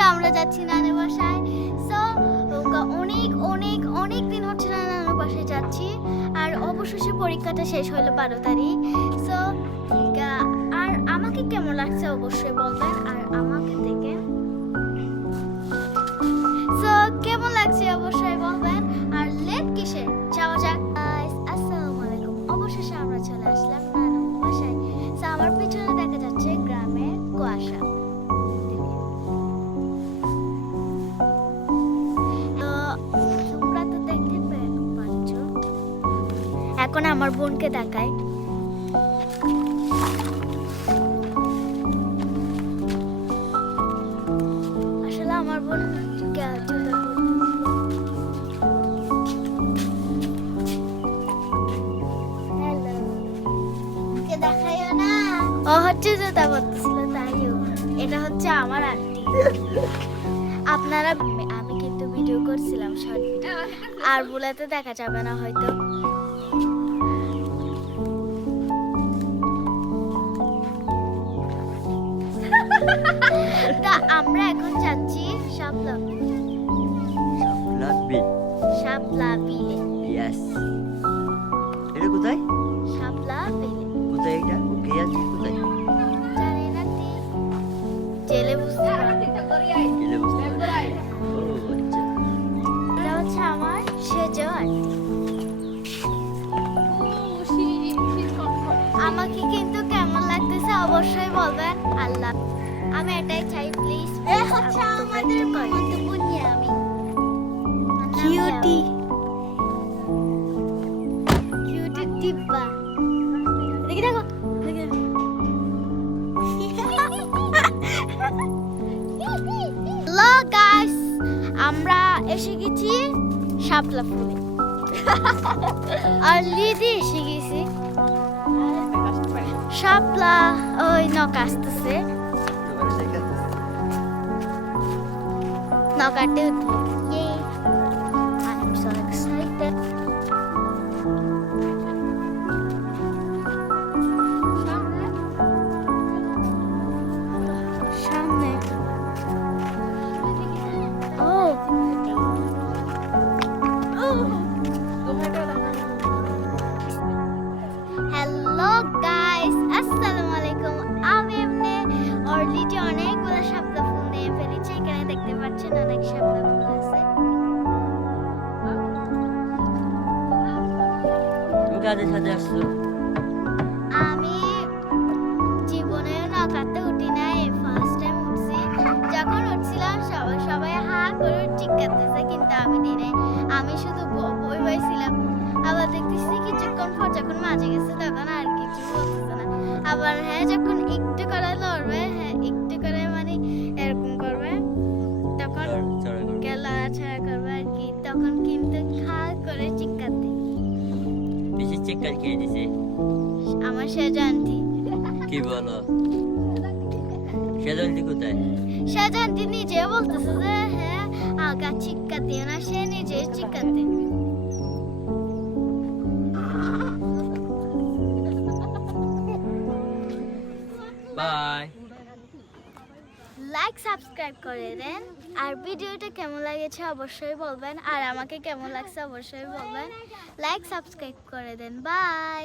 আজকে আমরা যাচ্ছি নানুর বাসায়। সো অনেক অনেক অনেক দিন হচ্ছে না নানুর বাসায় যাচ্ছি। আর অবশেষে পরীক্ষাটা শেষ হলো 12 তারিখ। সো আর আমাকে কেমন লাগছে অবশ্যই বলবেন। আর আমাকে থেকে সো কেমন লাগছে অবশ্যই বলবেন। আর লেট কিসে যাওয়া যাক। আসসালামু আলাইকুম। অবশেষে আমরা চলে আসলাম নানুর বাসায়। সো আমার পিছনে দেখা যাচ্ছে গ্রামের কুয়াশা। এখন আমার বোনকে দেখায়। আসলে আমার বোন দেখাইও না, ও হচ্ছে জুতা পরতেছিল তাইও। এটা হচ্ছে আমার আন্টি। আপনারা আমি কিন্তু ভিডিও করছিলাম শর্ট ভিডিও, আর বলাতে দেখা যাবে না হয়তো। তা আমরা এখন যাচ্ছি শাপলা বিলে। ইয়েস। এটা কোথায়? শাপলা বিলে কোথায় এটা? ওকে আছে কোথায়? জানি না তি জেলে বুঝতে পারবে। গেলে বুঝতে পারছি। ও আচ্ছা। এটা হচ্ছে আমার সেজো আন্টি। আমাকে কিন্তু কেমন লাগতেছে অবশ্যই বলবেন। আল্লাহ, আমি এটাই চাই প্লিজ। হচ্ছে আমাদের মন্তব্য নিয়ে আমি কিউটি কিউটি টিপ্পা দেখি দেখো দেখি হ্যালো গাইস, আমরা এসে গেছি শাপলা ফুলে। আর লিদি এসে গেছি শাপলা। ওই নখ আসতেছে, নৌকাতে উঠবো। Yay! I'm so excited. সামনে হ্যালো গাইস, আসসালামু আলাইকুম। আমি এমনি অলরেডি অনেকগুলো শাপলা ফুল নিয়ে ফেলেছি। এখানে দেখতে পাচ্ছেন অনেক শাপলা ফুল আছে। তুমি কাদের সাথে আসছো? আমি জীবনে নৌকাতে উঠি নাই, ফার্স্ট টাইম উঠছি। যখন উঠছিলাম সবাই হা করে চিৎকারতেছে, কিন্তু আমি দিনে আমি শুধু বই বইছিলাম। আবার দেখতেছি কিছুক্ষণ পর যখন মাঝে গেছে তখন আর কিছু বলতেছে না। আবার হ্যাঁ যখন একটু করে লড়বে, হ্যাঁ একটু করে মানে এরকম করবে, তখন লড়াছড়া করবে আর কি। তখন কিন্তু খা করে চিৎকারতে বেশি চেকার খেয়ে দিছে। আমার সেজো আন্টি। কি বলো? সেজন্তি কোথায়? সেজো আন্টি নিজে বলতেছে যে হ্যাঁ আগা চিৎকার দিও না, সে নিজে চিৎকার দিবে। বাই। লাইক সাবস্ক্রাইব করে দেন। আর ভিডিওটা কেমন লাগেছে অবশ্যই বলবেন। আর আমাকে কেমন লাগছে অবশ্যই বলবেন। লাইক সাবস্ক্রাইব করে দেন। বাই।